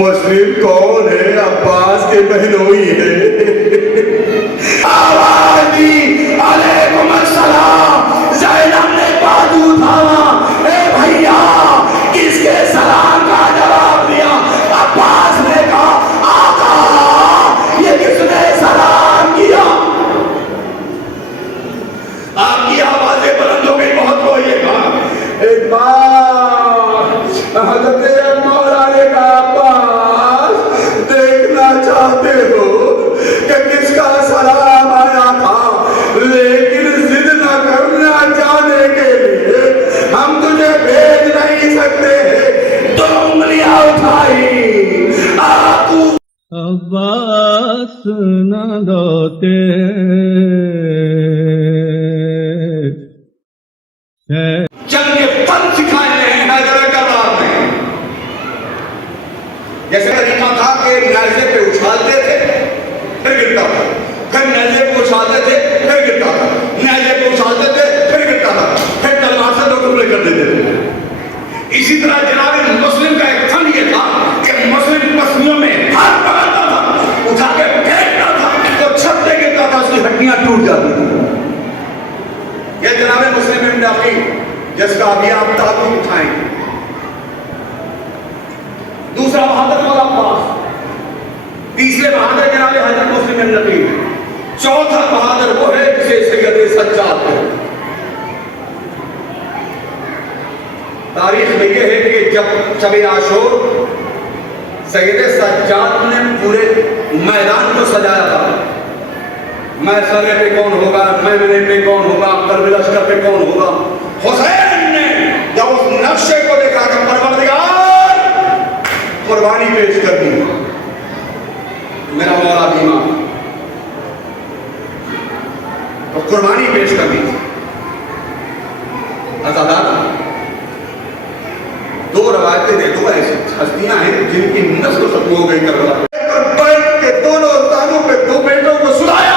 مسلم کون ہے؟ عباس کے بہنوئی ہے۔ آواز دی علیکم السلام، زینب نے بازو اٹھایا، اے بھیا کس کے سلام کا جواب دیا؟ عباس نے کہا آقا یہ کس نے سلام کیا؟ آپ کی آوازیں بلند ہو گئی، بہت روئیے گا۔ ایک بار حضرت مولا نے کہا عباس دیکھنا چاہتے ہو کہ کس کا سلام آیا تھا، لیکن ضد نہ کرنا جانے کے لیے ہم تجھے بھیج نہیں سکتے ہیں۔ دو انگلیاں اٹھائی، آقو عباس نہ روتے جنگ کے فن سکھائے ہیں حیدر کرار نے۔ جیسے طریقہ تھا کہ نیزے پہ اچھالتے تھے پھر گرتا تھا، پھر نیزے پہ اچھالتے تھے پھر گرتا تھا، نیزے پہ اچھالتے تھے پھر گرتا تھا، پھر تلوار سے دو ٹکڑے کر دیتے تھے۔ اسی طرح جناب مسلم کا ایک فن یہ تھا کہ مسلم پسلیوں میں ہاتھ پکڑتا تھا، اٹھا کے پھینکتا تھا تو چھت پہ گرتا تھا، اس کی ہڈیاں ٹوٹ جاتی تھیں۔ یہ جناب مسلم ابن عقیل جس کا ابھی آپ تعلق اٹھائیں۔ دوسرا بہادر مولا عباس، تیسرے بہادر جناب حضرت مسلم ابن عقیل، چوتھا بہادر وہ ہے جسے سید سجاد ہے۔ تاریخ میں یہ ہے کہ جب شب عاشور سید سجاد نے پورے میدان کو سجایا تھا، میسرے پہ کون ہوگا، میمنے پہ کون ہوگا، کربلا لشکر پہ کون ہوگا، حسین نے جب اس نقشے کو دیکھا کہ پروردگار قربانی پیش کر دی، میرا مولا بیما تو قربانی پیش کر دی۔ عزادار دو روایتیں دے، دو ایسی ہستیاں ہیں جن کی نسل ختم ہو گئی کربلا، بیٹھ کے دونوں تانوں پہ دو بیٹوں کو سلایا۔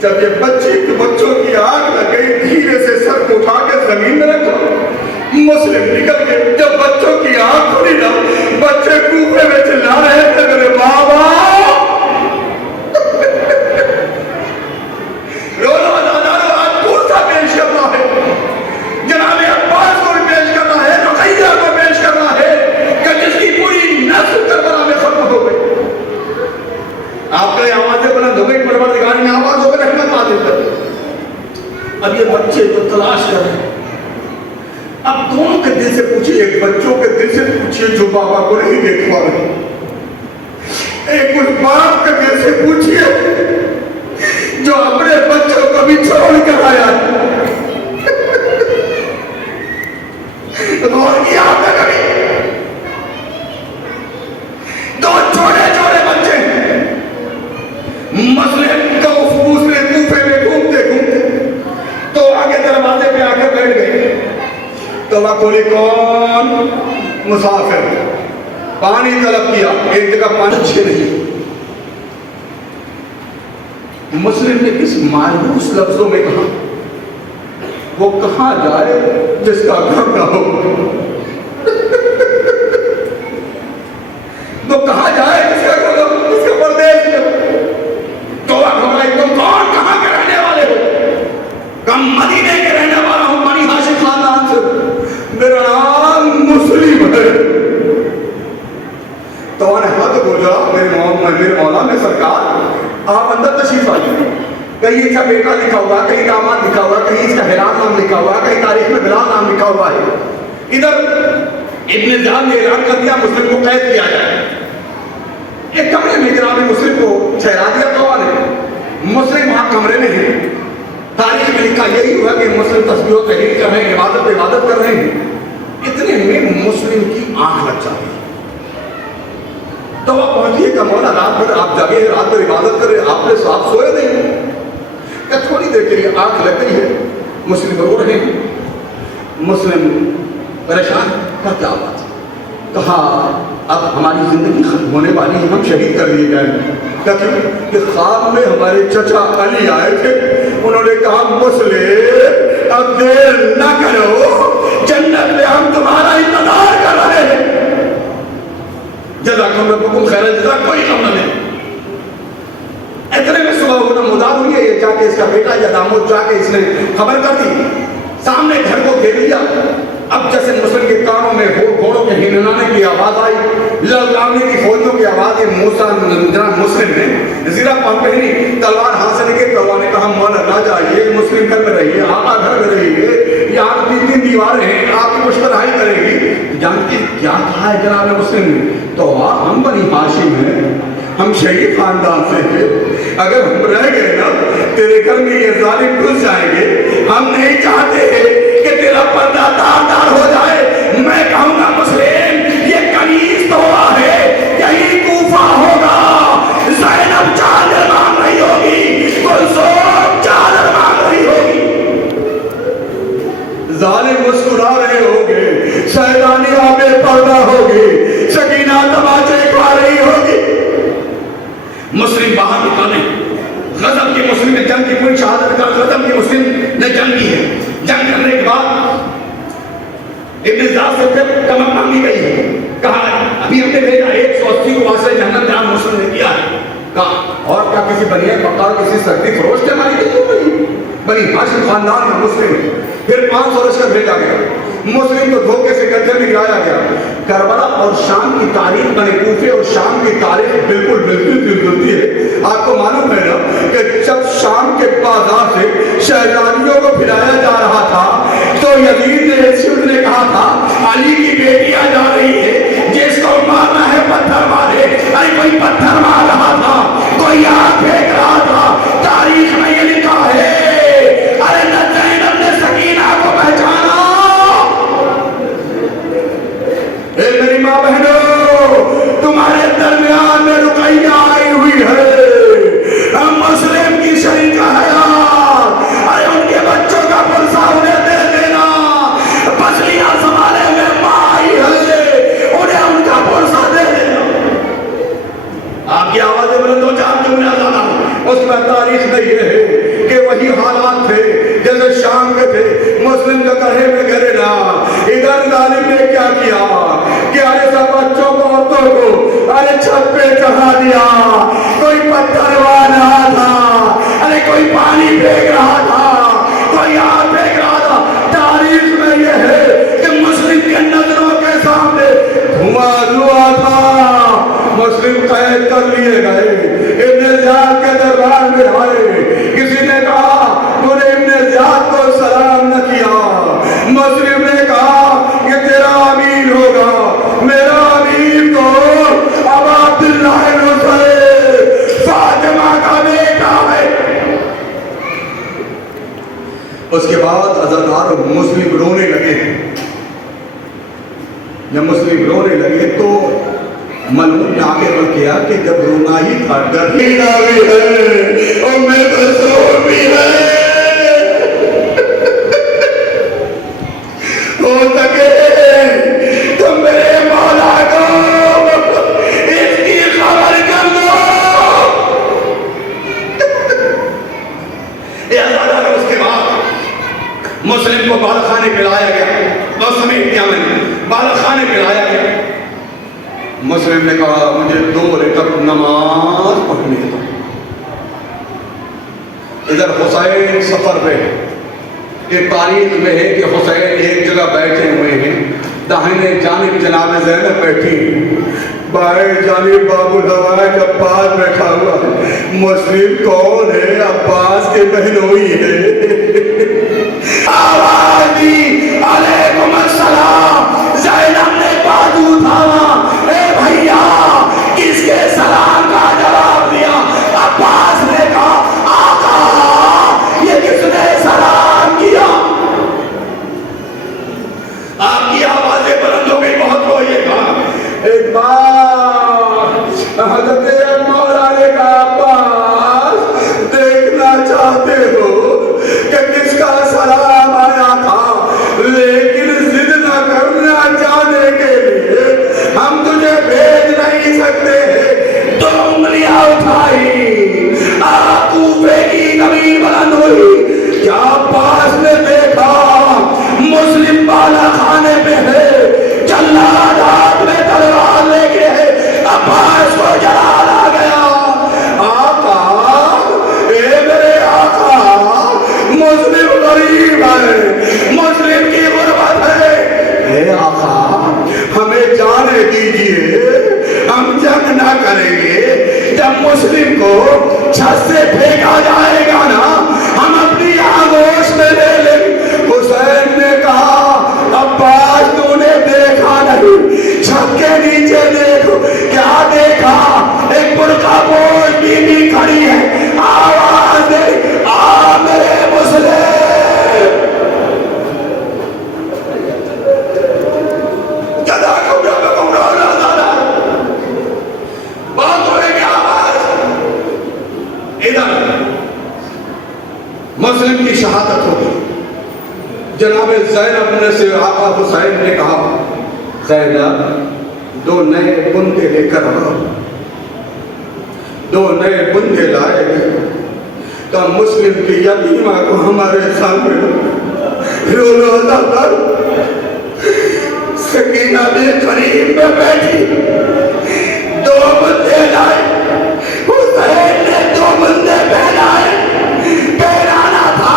جب یہ بچوں کی آنکھ لگ گئی، دھیرے سے سر کو اٹھا کے زمین میں رکھا، مسلم نکل گئے۔ جب بچوں کی آنکھ کھلی نا، بچے کوفے میں چلا رہے تھے میرے بابا رولو عزادارو، آج کون سا پیش کرنا ہے؟ جناب عباس کو بھی پیش کرنا ہے، رقیہ کو پیش کرنا ہے کہ جس کی پوری نسل کربلا میں ختم ہو گئی۔ آپ کے آوازیں بلند ہو گئی، پروردگار نے آواز ہو کر رحمت نازل کر۔ اب یہ بچے جو تلاش کر رہے ہیں، اب دونوں کے دل سے پوچھئے، ایک بچوں کے دل سے پوچھئے جو بابا کو نہیں دیکھ پا رہے، ایک اس باپ کے دل سے پوچھئے جو اپنے بچوں کو بھی چھوڑ کر آیا ہے۔ غور کیا آپ نے کبھی؟ دو چھوٹے چھوٹے بچے مسلم دوسرے کوفے میں گھومتے گھومتے تو آگے دروازے پہ آ کے بیٹھ گئے۔ تو وہ کوئی کون مسافر پانی طلب کیا، ایک جگہ پانی اچھے نہیں۔ مسلم نے کس مایوس لفظوں میں کہا وہ کہاں جائے جس کا گھر نہ ہو، وہ کہاں جائے جس کا گھر نہ ہو، اس کا پردیس میں ہو۔ تو وہ گھبرائی، تم کون، کہاں کے رہنے والے ہو؟ کم مدینے کے رہنے والا ہوں، بنی ہاشم خاندان سے، میرا نام مسلم ہے۔ تو انہیں ہاتھ بوجھا، میرے مولا میں سرکار آپ اندر تشریف آئیے، کہیں اس کا بیٹا لکھا ہوا، کہیں داماد لکھا ہوا، کہیں اس کا ہلال نام لکھا ہوا، کہیں تاریخ میں بلال نام لکھا ہوا ہے۔ ادھر ابن زیاد نے اعلان کر دیا مسلم کو قید کیا جائے۔ ایک کمرے میں جناب مسلم کو ٹھہرا دیا، تو مسلم وہاں کمرے میں ہیں۔ تاریخ میں لکھا یہی ہوا کہ مسلم تسبیح و تحلیل کر رہے ہیں، عبادت کر رہے ہیں، اتنے میں مسلم کی آنکھ لگ جاتی ہے۔ تو وہ پہنچیے کہ مولا رات بھر آپ جاگے ہیں، رات بھر عبادت کر رہے ہیں، آپ نے صاحب سوئے نہیں، کہ تھوڑی دیر کے لیے آنکھ لگ گئی ہے، مسلم رو رہے ہیں۔ مسلم پریشان کا کیا بات؟ کہا اب ہماری زندگی ختم ہونے والی ہے، ہم شہید کر لیے جائیں۔ کہ خواب میں ہمارے چچا علی آئے تھے، انہوں نے کہا مسلم اب دیر نہ کرو، جنت میں ہم تمہارا انتظار کر رہے ہیں۔ जाके इसका बेटा या दामोद जाके इसने खबर कर दी, सामने घर को घेर लिया। अब जैसे मुस्लिम के कानों में घोड़ों के हिननाने की आवाज आई, लड़ाने की फौजों की आवाज, जनाब मुस्लिम ने जीरा पहनी, तलवार हाथ से लेके प्रभु ने कहा मौला ना जाइए, मुस्लिम घर में रहिए, आका घर में रहिए, यहाँ 3 दीवारें हैं, आपकी मुश्तराई करेगी। जानती क्या कहा है जनाब मुस्लिम ने? तो हम बनी हाशिम हैं, हम शहीद खानदान से हैं, अगर हम रह गए ना तेरे घर में ये जालिम घुस जाएंगे, हम नहीं चाहते कि तेरा पर्दा तार हो जाए। मैं कहूंगा मुस्लिम ये कनीज तो है, यही कूफा होगा, ज़ैनब चादर मांग रही होगी, कुलसूम चादर मांग रही होगी, जालिम मुस्कुरा रहे होंगे, शैतानियां बेपर्दा होगी, सकीना तमाचे खा रही होगी। मुस्लिम बाहर निकाले, गजब की मुस्लिम ने जंग की, पूरी शहादत का गजब की मुस्लिम ने जंग की है। जंग करने के बाद इब्न ज़ाद से फिर कमर मांगी गई है, कहा अभी हमने भेजा 180 को वास्ते जन्नत जहां मुस्लिम ने किया है, कहा और क्या किसी बनिया बकार किसी सर्दी फरोश के हमारी क्यों गई? बनी हाशिम खानदान में मुस्लिम। फिर 500 लश्कर भेजा गया, मुस्लिम को धोखे से गड्ढे में गिराया गया। करबला और शाम की तारीख, बने कूफे और शाम की तारीख बिल्कुल मिलती है। आपको मालूम है ना कि जब शाम के बाजार से शहजादियों को फिराया जा रहा था तो यजीद ने कहा था अली की बेटियां जा रही है, जिसको मारना है पत्थर मारे। अरे कोई पत्थर मार रहा था, कोई आग फेंक रहा था, तारीख में ये लिखा है। अरे न ज़ैनब ने सकीना को पहचाना। मेरी माँ बहनों, तुम्हारे दरमियान में रुकैया आई हुई है, हम मुस्लिम की शरीका हयात। अरे उनके बच्चों का पुरसा उन्हें दे देना, पसलियां संभाले में माँ आई है, उन्हें उनका पुरसा दे देना। आपकी आवाजें बुलंद हो जान तुमने आजाना, उसमें तारीख में ये है कि वही हालात थे जैसे शाम के थे, मुस्लिम का कहे में घरे ना। इधर जालिम ने क्या किया कि अरे सब बच्चों को औरतों को अरे छत पे चढ़ा दिया, कोई पत्थर मार रहा था, अरे कोई पानी फेंक रहा था, कोई आग फेंक रहा था। तारीख में यह है कि मुस्लिम के नजरों के सामने धुआं था, मुस्लिम कैद कर लिए गए, इब्न ज़ियाद के दरबार में आए। किसी ने कहा तूने इब्न ज़ियाद को सलाम न किया, मुस्लिम ने कहा कि तेरा अमीर होगा, मेरा अमीर तो अब अब्दुल्लाह फातिमा का बेटा है। उसके बाद अज़ादार मुस्लिम रोने लगे। जब मुस्लिम रोने लगे तो मलून ने आगे बढ़ किया कि जब रोना ही था, डरना भी है और मैं बसोर भी है, हो सके तो मेरे मौला को इसकी खबर कर दो। उसके बाद मुस्लिम को बालखाने पिलाया गया, बस समेत क्या मैंने बालखाने पिलाया गया। मुस्लिम ने कहा मुझे 2 रकात नमाज पढ़नी है। इधर हुसैन सफर पे, ये तारीख में है कि हुसैन एक जगह बैठे हुए हैं, दाहिने जानिब जनाब ज़ैनब बैठी, बाएं जानिब बाबुल हवाज अब्बास बैठा हुआ है। मुस्लिम कौन है? अब्बास के बहनोई है। आवाज दी अलैकुम अस्सलाम, ज़ैनब ने बाजू उठाया, ए भैया किसके सलाम का जवाब दिया? अब्बास ने कहा आका ये किसने सलाम किया? आपकी आवाजें बुलंद हो गई, बहुत रोइएगा। एक बार हज़रत मौला ने कहा अब्बास देखना चाहते हो कि किसका सलाम आया था, लेकिन जिद न करो छत से फेंका जाएगा ना, हम अपनी आगोश में ले लेंगे। हुसैन ने कहा, अब्बास तूने देखा नहीं, छत के नीचे देखो। क्या देखा? एक बुर्का पोश बीवी खड़ी है, आवाज दे, आ मेरे मुस्लिम। बात हो रही आवाज इधर, मुस्लिम की शहादत होगी। जनाब ज़ैनब ने से आका हुसैन ने कहा, ज़ैनब 2 नए बुंदे लेकर आओ। 2 नए बुंदे लाए गए तो मुस्लिम की यतीमा को हमारे सामने रो रो सकीना भी करीब में बैठी, 2 बुंदे लाए। हुसैन ने 2 बुंदे पहनाए, पहनाना था।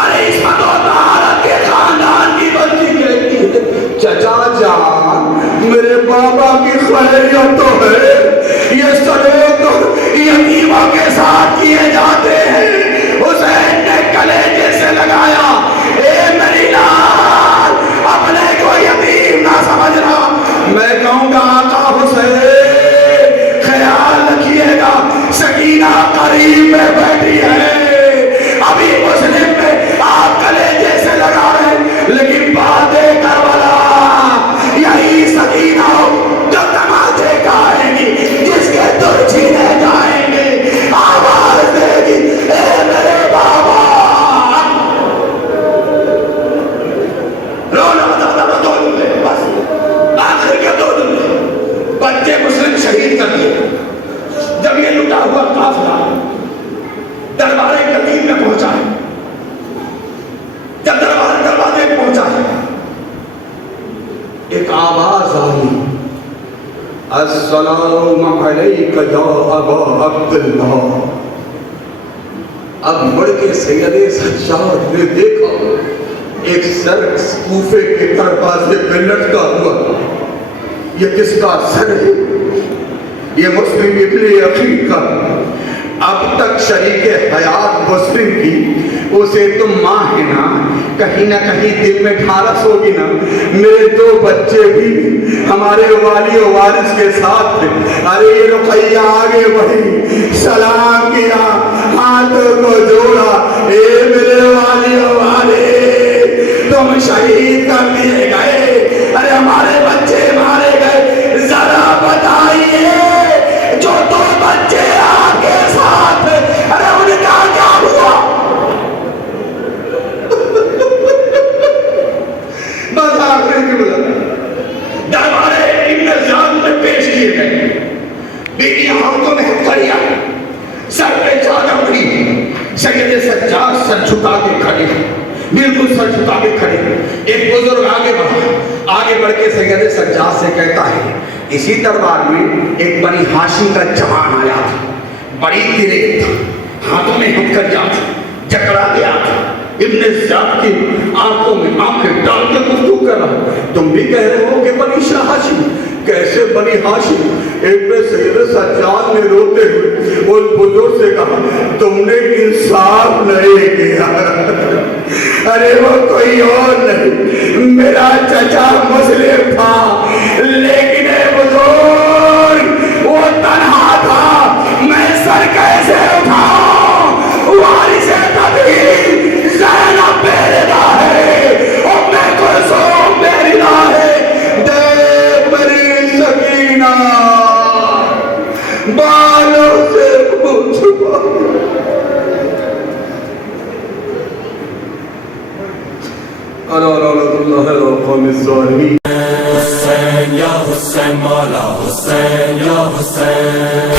अरे इस भारत के खानदान की बच्ची कहती है, चचा जान मेरे बाबा की खैरियत तो है, ये सलूक तो यतीमों के साथ किए जाते हैं। हुसैन ने कलेजे से लगाया, ए मेरी लाल, अपने को यतीम ना समझना। मैं कहूँगा आका हुसैन ख्याल रखिएगा, सकीना करीब में बैठी है। अभी मुस्लिम में आप कलेजे से लगा रहे, लेकिन बातें करबला यही सकीना जो तमाचे गाएंगी, जिसके दुर छीने जाएंगे, आवाज देगी, ए मेरे बाबा। रोना दादा 2 जुमले, बस आखिर के 2 जुमले। बच्चे मुस्लिम शहीद कर दिए। जब ये लुटा हुआ काफिला दरबारे कतीब में पहुंचा है, जब दरवाजे पहुंचा है, एक आवाज आई, अस्सलामु अलैका या अबा अब्दुल्लाह। अब मुड़ के सैयदे सज्जाद ने देखा एक सर कूफे के दरवाजे पे लटका हुआ। ये किसका सर है? ये मुस्लिम इब्ने अकील का। अब तक शरीके हयात मुस्लिम की, उसे तुम माँ है ना कहीं दिल में ठारस होगी ना। मेरे 2 बच्चे भी हमारे वाली और वारिस के साथ थे। अरे रुकैया आगे बढ़ी, सलाम किया, हाथों को जोड़ा, ए मेरे वाली और वारिस, तुम शहीद कर दिए गए। अरे हमारे बच्चे मारे गए, जरा बताइए जो 2 बच्चे आपके साथ, अरे उनका क्या हुआ? बस आखिरी की बोला, दरबारे इब्ने ज़ियाद में पेश किए गए। बीवी हाथों में हथकड़ियां, सर पे चादर उठी, सैयदे सज्जाद सर झुका के खड़े, बिल्कुल सर झुका के खड़े। एक बुजुर्ग आगे बढ़ के सैयदे सज्जाद से कहता है, इसी दरबार में एक बनी हाशिम का जवान आया था, बड़ी तेज था, हाथों में हथकड़ियां थी, जकड़ा गया था। इब्ने ज़ियाद की आंखों में आंखें डाल के गुफ्तगू कर रहा, तुम भी कह रहे हो कि बनी शाह हाशिम? कैसे बनी हाशिम? इब्ने सैयदे सज्जाद ने रोते हुए उस बुजुर्ग से कहा, तुमने इंसाफ नहीं किया। अरे वो कोई और नहीं, मेरा चचा मुस्लिम था, लेकिन बुजुर्ग वो तन्हा था, मैं सर कैसे उठाऊं? वारिसे तबी ज़ैनब बेरिदा है, उम्मे कुलसूम बेरिदा है। देख मेरी सकीना बालों से मुँह छुपा। Hussein, ya Hussein, Mawla Hussein, ya Hussein.